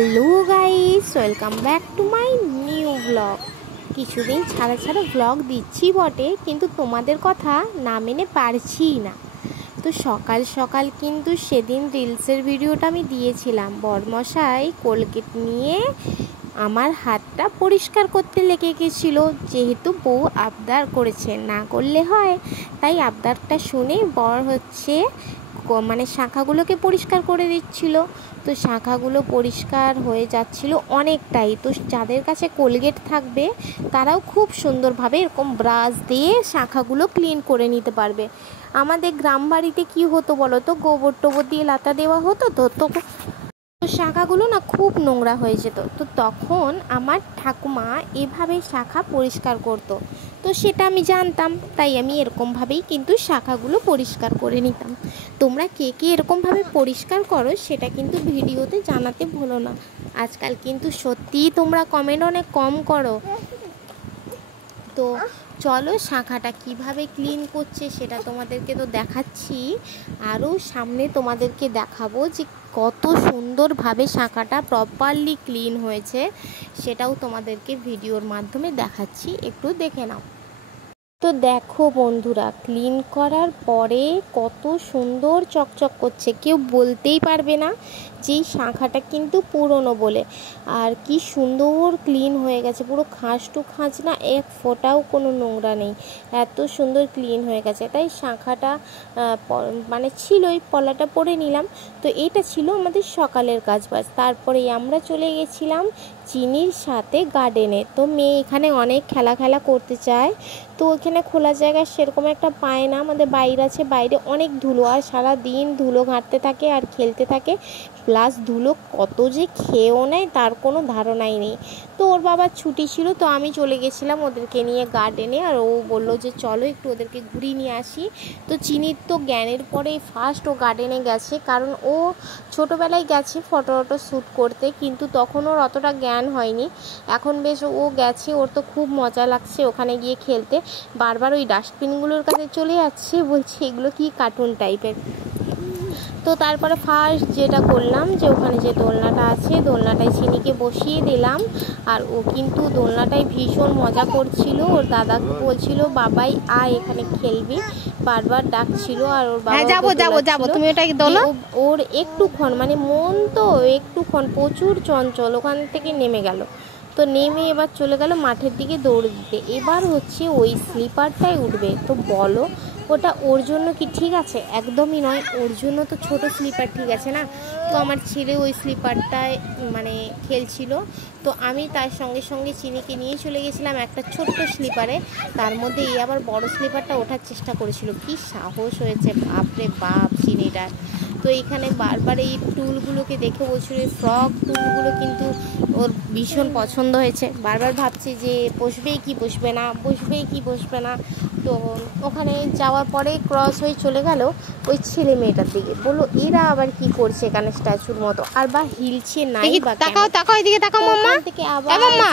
Hello guys, welcome back to my new blog. কিছুদিন ছাড়া ছাড়া ব্লগ দিচ্ছি বটে, কিন্তু তোমাদের কথা না মেনে পারছি না। তো সকাল সকাল কিন্তু সেদিন রিলসের ভিডিওটা আমি দিয়েছিলাম। বরমশাই কোলগেট নিয়ে আমার হাতটা পরিষ্কার করতে লেগে গেছিলো, যেহেতু বউ আবদার করেছে, না করলে হয়। তাই আবদারটা শুনে বর মানে শাখাগুলোকে পরিষ্কার করে দিচ্ছিল। তো শাখাগুলো পরিষ্কার হয়ে যাচ্ছিল অনেকটাই। তো যাদের কাছে কোলগেট থাকবে তারাও খুব সুন্দরভাবে এরকম ব্রাশ দিয়ে শাখাগুলো ক্লিন করে নিতে পারবে। আমাদের গ্রাম বাড়িতে কী হতো বলো তো, গোবর টোবর দিয়ে লাতা দেওয়া হতো। তো শাখাগুলো না খুব নোংরা হয়ে যেত। তো তখন আমার ঠাকুমা এভাবে শাখা পরিষ্কার করতো। তো সেটা আমি জানতাম, তাই আমি এরকমভাবেই কিন্তু শাখাগুলো পরিষ্কার করে নিতাম। তোমরা কে কে এরকমভাবে পরিষ্কার করো সেটা কিন্তু ভিডিওতে জানাতে ভুলো না। আজকাল কিন্তু সত্যিই তোমরা কমেন্ট অনেক কম করো। তো চলো শাখাটা কিভাবে ক্লিন করছে সেটা তোমাদেরকে তো দেখাচ্ছি, আরও সামনে তোমাদেরকে দেখাবো যে কত সুন্দরভাবে শাখাটা প্রপারলি ক্লিন হয়েছে, সেটাও তোমাদেরকে ভিডিওর মাধ্যমে দেখাচ্ছি, একটু দেখে নাও। তো দেখো বন্ধুরা, ক্লিন করার পরে কত সুন্দর চকচক করছে, কেউ বলতেই পারবে না যে শাখাটা কিন্তু পুরনো বলে। আর কি সুন্দর ক্লিন হয়ে গেছে, পুরো খাঁজ টু খাঁজ না, এক ফোঁটাও কোনো নোংরা নেই, এত সুন্দর ক্লিন হয়ে গেছে। তাই শাখাটা মানে ছিলই, পলাটা পরে নিলাম। তো এটা ছিল আমাদের সকালের কাজবাজ। তারপরে আমরা চলে গেছিলাম চিনির সাথে গার্ডেনে। তো মেয়ে এখানে অনেক খেলা করতে চায়, তো ওখানে খোলা জায়গা সেরকম একটা পায় না। আমাদের বাইরে আছে, বাইরে অনেক ধুলো, আর সারা দিন ধুলো ঘাঁটতে থাকে আর খেলতে থাকে, প্লাস ধুলো কত যে খেয়েও নেয় তার কোনো ধারণাই নেই। তো ওর বাবার ছুটি ছিল, তো আমি চলে গেছিলাম ওদেরকে নিয়ে গার্ডেনে। আর ও বললো যে চলো একটু ওদেরকে ঘুরিয়ে নিয়ে আসি। তো চিনির তো জ্ঞানের পরে ফার্স্ট ও গার্ডেনে গেছে, কারণ ও ছোটোবেলায় গেছে ফটো শ্যুট করতে, কিন্তু তখন ওর অতটা জ্ঞান হয়নি। এখন বেশ ও গেছে, ওর তো খুব মজা লাগছে ওখানে গিয়ে খেলতে। বারবার ওই ডাস্টবিনগুলোর কাছে চলে যাচ্ছে, বলছে এগুলো কি কার্টুন টাইপের। তো তারপরে ফার্স্ট যেটা করলাম যে ওখানে যে দোলনাটা আছে, দোলনাটায় চিনিকে বসিয়ে দিলাম। আর ও কিন্তু দোলনাটায় ভীষণ মজা করছিল। ওর দাদা বলছিল বাবাই আয় এখানে খেলবি, বারবার ডাকছিল। আর ওর বাবা যাবো তুমি ওটাকে দোলো। ওর একটুক্ষণ মানে মন তো একটুক্ষণ প্রচুর চঞ্চল, ওখান থেকে নেমে গেল। তো নেমে এবার চলে গেল মাঠের দিকে দৌড় দিতে। এবার ওই স্লিপারটাই উঠবে। তো বলো ওটা ওর জন্য কি ঠিক আছে? একদমই নয়, ওর জন্য তো ছোট স্লিপার ঠিক আছে না। তো আমার ছেলে ওই স্লিপারটায় মানে খেলছিল। তো আমি তার সঙ্গে সঙ্গে চিনিকে নিয়ে চলে গেছিলাম একটা ছোট্ট স্লিপারে। তার মধ্যে এই আবার বড় স্লিপারটা ওঠার চেষ্টা করেছিল। কি সাহস হয়েছে বাপরে বাপ চিনিটার। তো এইখানে বারবার এই টুলগুলোকে দেখে বলছিল, এই ফ্রক টুলগুলো কিন্তু ওর ভীষণ পছন্দ হয়েছে। বারবার ভাবছে যে বসবেই কি বসবে না, বসবেই কি বসবে না। তো ওখানে যাওয়ার পরে ক্রস হয়ে চলে গেল ওই ছেলে মেয়েটার দিকে, বললো এরা আবার কি করছে এখানে স্ট্যাচুর মতো, আর বা হিলছে নাই বা তাকাও এদিকে তাকাও মাম্মা, থেকে আবার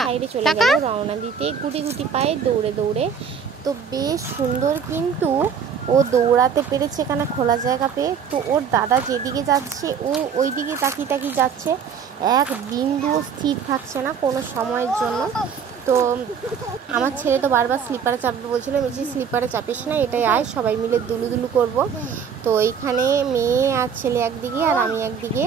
সাইডে চলে গেল রওনা দিতে গুটি গুটি পায়ে দৌড়ে দৌড়ে। তো বেশ সুন্দর কিন্তু ও দৌড়াতে পেরেছে এখানে খোলা জায়গা পেয়ে। তো ওর দাদা যেদিকে যাচ্ছে ও ওই দিকে তাকিয়ে যাচ্ছে, এক বিন্দুও স্থির থাকছে না কোনো সময়ের জন্য। তো আমার ছেলে তো বারবার স্লিপারে চাপবে বলছিল, আমি যে স্লিপারে চাপিস না, এটাই আয় সবাই মিলে দুলু করব। তো এইখানে মেয়ে আর ছেলে একদিকে আর আমি একদিকে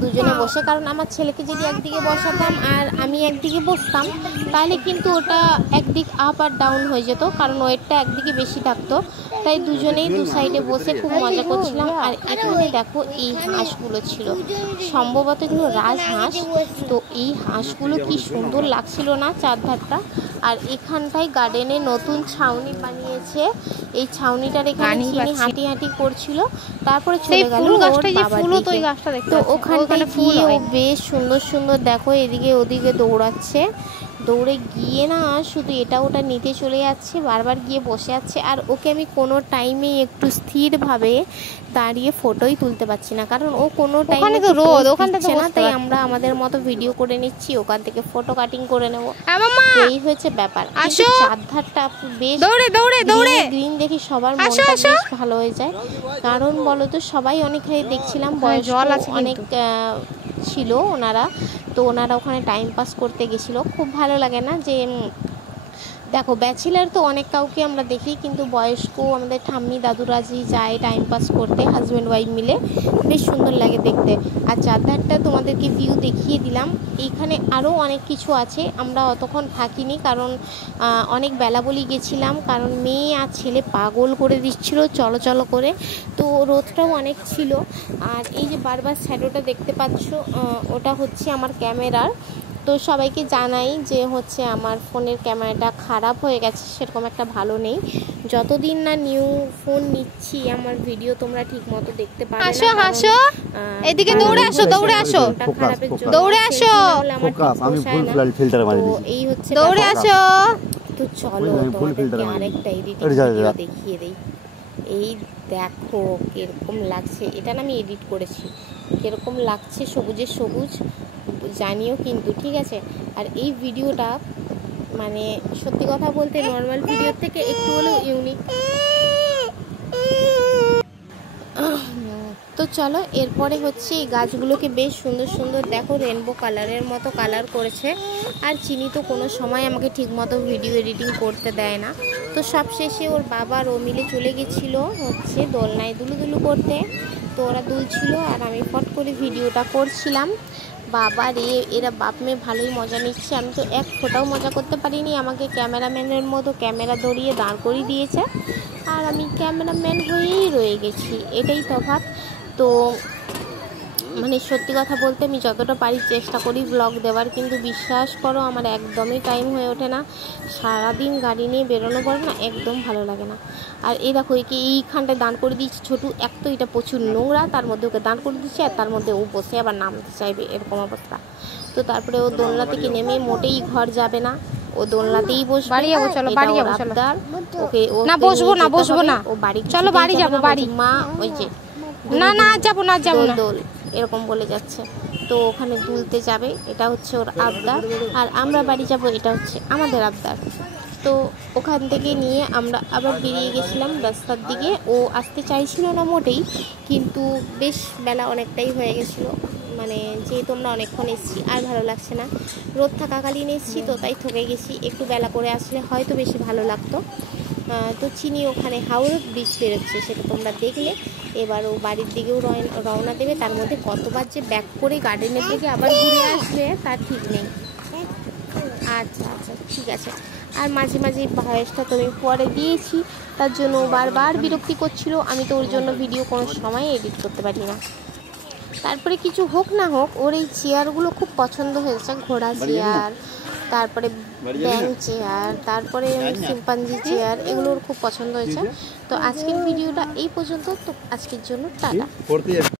দুজনে বসে, কারণ আমার ছেলেকে যদি একদিকে বসাতাম আর আমি একদিকে বসতাম তাহলে কিন্তু ওটা একদিক আপ আর ডাউন হয়ে যেত, কারণ ওয়েটটা একদিকে বেশি থাকতো। তাই দুজনেই দু সাইডে বসে খুব মজা করছিলাম। আর এখানে দেখো এই হাঁসগুলো ছিল, সম্ভবত এগুলো রাজহাঁস। তো এই হাঁসগুলো কি সুন্দর লাগছিল না চারধারটা। আর এখানটায় গার্ডেনে নতুন ছাউনি বানিয়েছে, এই ছাউনিটার এখানে চিনি হাঁটি করছিল। তারপরে চলে গেল ওর বাবার দিকে। তো ওখানটায় গিয়ে ও বেশ সুন্দর দেখো এদিকে ওদিকে দৌড়াচ্ছে, দৌড়ে গিয়ে না শুধু এটা ওটা নিতে চলে যাচ্ছে, বারবার গিয়ে বসে আছে। আর ওকে আমি কোনো টাইমে একটু স্থিরভাবে দাঁড়িয়ে ফটোই তুলতে পারছি না, কারণ ও কোনো টাইমে তো রোদ ওখানটা না, তাই আমরা আমাদের মতো ভিডিও করে নিচ্ছি, ওখান থেকে ফটো কাটিং করে নেবো। এই হয়েছে ব্যাপার। চারধারটা বেশ দৌড়ে গ্রিন দেখি সবার মনটা বেশ ভালো হয়ে যায়। কারণ বলো তো সবাই অনেক দেখছিলাম বয়স অনেক ছিল ওনারা, তো ওনারা ওখানে টাইম পাস করতে গেছিলো। খুব ভালো লাগে না যে দেখো ব্যাচেলার তো অনেক কাউকে আমরা দেখি, কিন্তু বয়স্ক আমাদের ঠাম্মি দাদুরাজি যায় টাইম পাস করতে হাজব্যান্ড ওয়াইফ মিলে, বেশ সুন্দর লাগে দেখতে। আর চারধারটা তোমাদেরকে ভিউ দেখিয়ে দিলাম। এইখানে আরও অনেক কিছু আছে, আমরা অতক্ষণ থাকিনি কারণ অনেক বেলা বলি গেছিলাম, কারণ মেয়ে আর ছেলে পাগল করে দিচ্ছিলো চলো চলো করে, তো রোদটাও অনেক ছিল। আর এই যে বারবার শ্যাডোটা দেখতে পাচ্ছ, ওটা হচ্ছে আমার ক্যামেরার। তো সবাইকে জানাই যে হচ্ছে আমার ফোনের ক্যামেরাটা খারাপ হয়ে গেছে, সেরকম একটা ভালো নেই। যতদিন না নিউ ফোন নিচ্ছি আমার ভিডিও তোমরা ঠিক মতো দেখতে পারবে না। আসো আসো, এদিকে দৌড়ে আসো, দৌড়ে আসো, দৌড়ে আসো, আমি ফুল ফিল্টার মারি দিয়েছি। এই হচ্ছে দৌড়ে আসো। তো চলো তোমাদেরকে আরেকটা এডিটিং দেখিয়ে দেই। এই দেখো কিরকম লাগছে, এটা না আমি এডিট করেছি, কিরকম লাগছে সবুজের সবুজ জানিও কিন্তু, ঠিক আছে। আর এই ভিডিওটা মানে সত্যি কথা বলতে নর্মাল ভিডিওর থেকে একটু হলেও ইউনিক। তো চলো এরপরে হচ্ছে এই গাছগুলোকে বেশ সুন্দর সুন্দর দেখো রেনবো কালারের মতো কালার করেছে। আর চিনি তো কোনো সময় আমাকে ঠিকমতো ভিডিও এডিটিং করতে দেয় না, তো সবশেষে ওর বাবা ও মিলে চলে গেছিলো হচ্ছে দোলনায় দুলুদুলু করতে। তো ওরা দুলছিল আর আমি ফট করে ভিডিওটা করছিলাম। বাবা রে, এরা বাপ মেয়ে ভালোই মজা নিচ্ছে, আমি তো এক ফোঁটাও মজা করতে পারিনি। আমাকে ক্যামেরাম্যানের মতো ক্যামেরা ধরিয়ে দাঁড় করিয়ে দিয়েছে, আর আমি ক্যামেরাম্যান হয়েই রয়ে গেছি, এটাই তফাৎ। তো মানে সত্যি কথা বলতে আমি যতটা পারি চেষ্টা করি ব্লগ দেওয়ার, কিন্তু বিশ্বাস করো আমার একদমই টাইম হয়ে ওঠে না। সারাদিন গাড়ি নিয়ে বেরোনো পড়ে না, একদম ভালো লাগে না। আর এই দেখো একে এইখানটায় দাঁড় করে দিয়েছি ছোটু, এক তো এটা প্রচুর নোংরা, তার মধ্যে ওকে দাঁড় করে দিচ্ছে, আর তার মধ্যে ও বসে আবার নামতে চাইবে, এরকম অবস্থা। তো তারপরে ও দোলনা থেকে নেমে মোটেই ঘর যাবে না, ও দোলনাতেই বসবে। বাড়ি যাবো, চলো বাড়ি যাবো, চলো। ওকে না বসবো না, বসবো না, ও বাড়ি চলো বাড়ি যাবো, বাড়ি। মা ওই যে না না যাবো না, যাবো না, দোল এরকম বলে যাচ্ছে। তো ওখানে দুলতে যাবে, এটা হচ্ছে ওর আবদার, আর আমরা বাড়ি যাব, এটা হচ্ছে আমাদের আবদার। তো ওখান থেকে নিয়ে আমরা আবার বেরিয়ে গেছিলাম রাস্তার দিকে। ও আসতে চাইছিল না মোটেই, কিন্তু বেশ বেলা অনেকটাই হয়ে গেছিলো, মানে যেহেতু আমরা অনেকক্ষণ এসেছি আর ভালো লাগছে না, রোদ থাকাকালীন এসেছি তো তাই ঠকে গেছি। একটু বেলা করে আসলে হয়তো বেশি ভালো লাগতো। তো চিনি ওখানে হাওড়া ব্রিজ বেরোচ্ছে, সেটা তোমরা দেখলে। এবার ও বাড়ির দিকেও রওনা দেবে, তার মধ্যে কতবার যে ব্যাক করে গার্ডেনের দিকে আবার ঘুরে আসবে তার ঠিক নেই। আচ্ছা আচ্ছা ঠিক আছে। আর মাঝে মাঝে ভয়েসটা তো আমি পরে দিয়েছি, তার জন্য বারবার বিরক্তি করছিল, আমি তো ওর জন্য ভিডিও কোনো সময় এডিট করতে পারি না। তারপরে কিছু হোক না হোক ওর এই চেয়ারগুলো খুব পছন্দ হয়েছে, ঘোড়া চেয়ার, তারপরে ব্যাং চেয়ার, তারপরে শিম্পাঞ্জি চেয়ার, এগুলো ওর খুব পছন্দ হয়েছে। তো আজকের ভিডিওটা এই পর্যন্ত, তো আজকের জন্য টাটা।